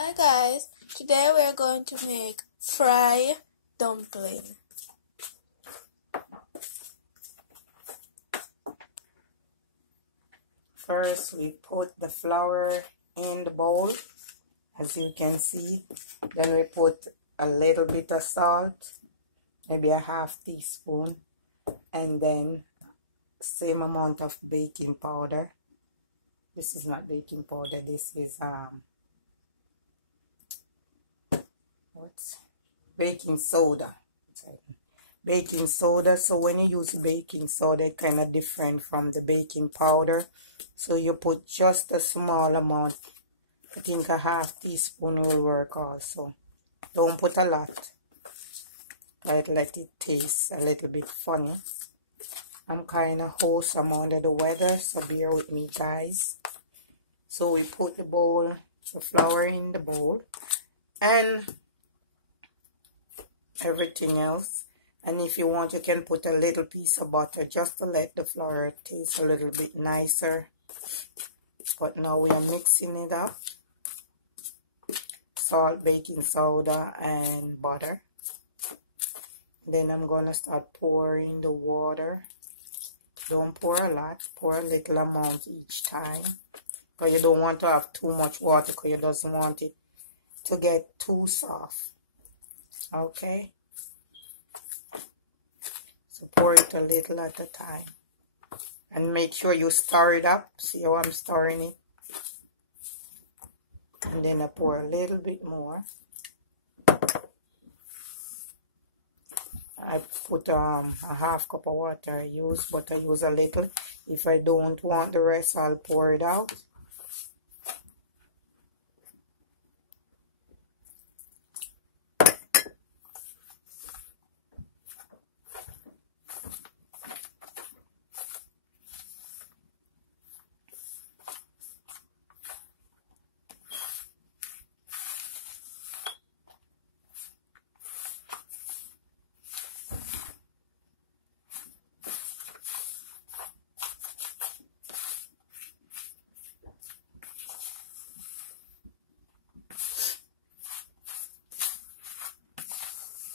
Hi guys, today we're going to make fry dumpling. First, we put the flour in the bowl, as you can see. Then we put a little bit of salt, maybe a half teaspoon, and then same amount of baking powder. This is not baking powder, this is baking soda. Baking soda. So when you use baking soda, it's kind of different from the baking powder. So you put just a small amount. I think a half teaspoon will work also. Don't put a lot. Let it taste a little bit funny. I'm kind of hoarse. I'm under the weather, so bear with me, guys. So we put the flour in the bowl, and everything else. And if you want, you can put a little piece of butter just to let the flour taste a little bit nicer. But now we are mixing it up. Salt, baking soda, and butter. Then I'm gonna start pouring the water. Don't pour a lot, pour a little amount each time, because you don't want to have too much water, because you don't want it to get too soft. Okay, so pour it a little at a time, and make sure you stir it up. See how I'm stirring it? And then I pour a little bit more. I put a half cup of water I use, but I use a little. If I don't want the rest, I'll pour it out.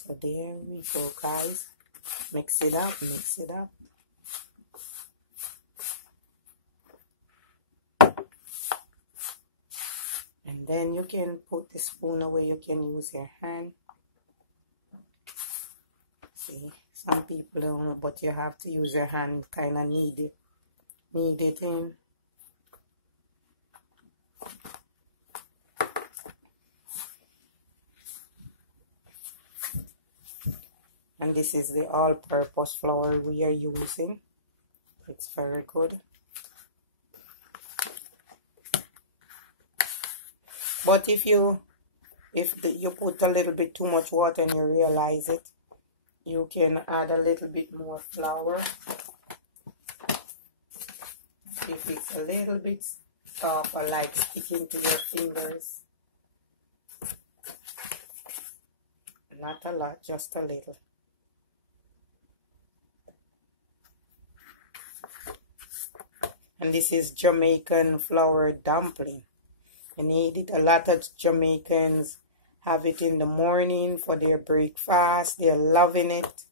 So there we go, guys. Mix it up, mix it up. And then you can put the spoon away. You can use your hand. See, some people don't know, but you have to use your hand. Kind of knead it in. And this is the all-purpose flour we are using. It's very good. But if you put a little bit too much water and you realize it, you can add a little bit more flour. If it's a little bit soft or like sticking to your fingers. Not a lot, just a little. And this is Jamaican flour dumpling. You need it. A lot of Jamaicans have it in the morning for their breakfast. They're loving it.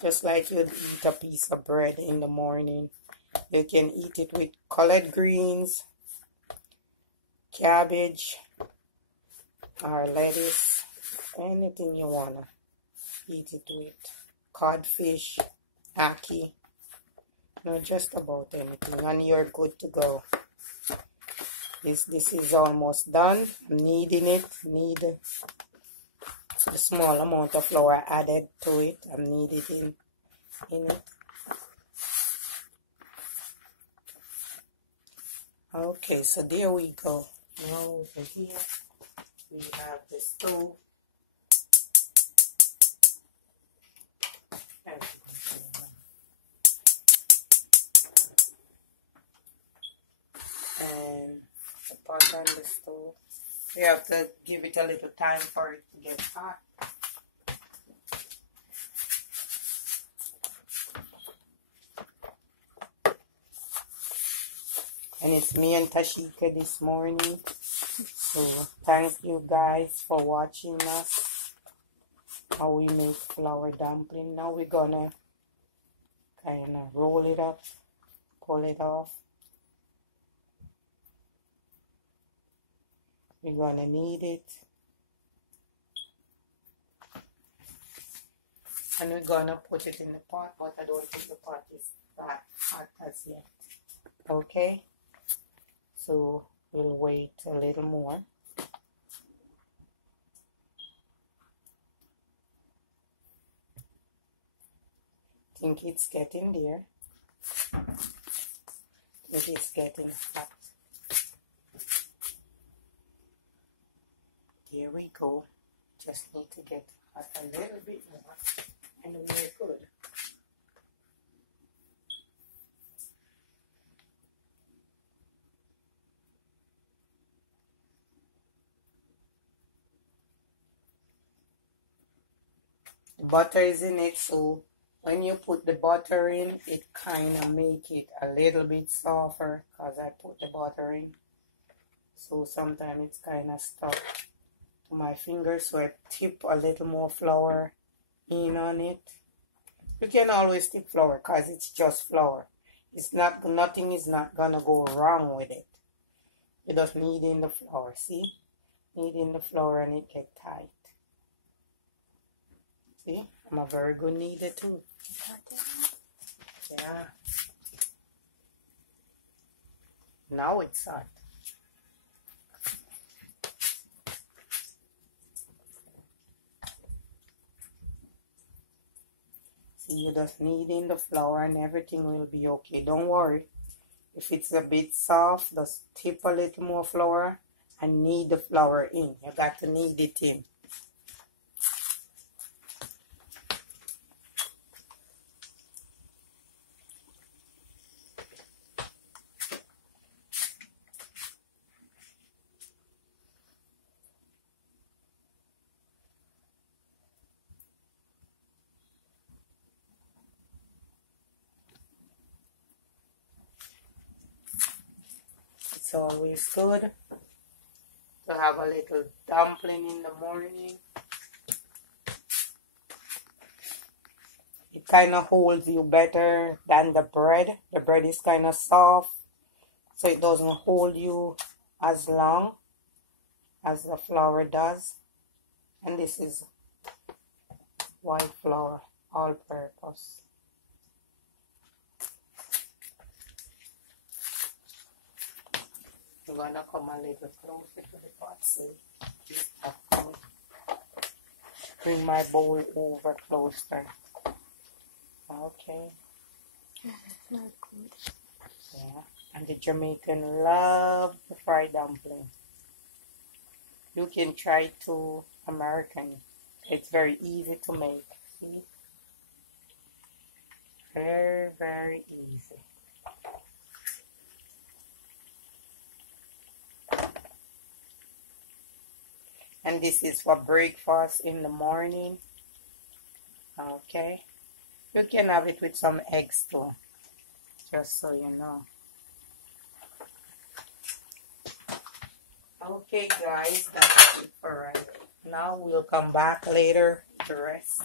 Just like you'd eat a piece of bread in the morning. You can eat it with collard greens, cabbage, or lettuce. Anything you want to eat it with. Codfish, ackee. No, just about anything, and you're good to go. This is almost done. I'm kneading it. Need a small amount of flour added to it. I'm kneading it in it. Okay, so there we go. Now over here we have the stove. And the pot on the stove. You have to give it a little time for it to get hot. And it's me and Tashika this morning. So thank you guys for watching us how we make flour dumpling. Now we're gonna kind of roll it up, pull it off. We're gonna knead it, and we're gonna put it in the pot, but I don't think the pot is that hot as yet. Okay, so we'll wait a little more. Think it's getting there. Think it's getting hot. Here we go. Just need to get hot a little bit more, and we're good. The butter is in it, so when you put the butter in, it kind of make it a little bit softer because I put the butter in. So sometimes it's kind of stuck to my fingers, so I tip a little more flour in on it. You can always tip flour because it's just flour. It's not, nothing is not gonna go wrong with it. You just knead in the flour, see? Knead in the flour and it get tight. See, I'm a very good kneader too. Yeah. Now it's hot. See, you just knead in the flour and everything will be okay. Don't worry. If it's a bit soft, just tip a little more flour and knead the flour in. You got to knead it in. It's always good to have a little dumpling in the morning. It kind of holds you better than the bread. The bread is kind of soft, so it doesn't hold you as long as the flour does. And this is white flour, all purpose. I'm gonna come a little closer to the pot, so bring my bowl over closer. Okay. Not good. Yeah. And the Jamaican love the fried dumpling. You can try to American. It's very easy to make. See? Very, very easy. And this is for breakfast in the morning. Okay. You can have it with some eggs too. Just so you know. Okay guys, that's it for right now. We'll come back later to rest.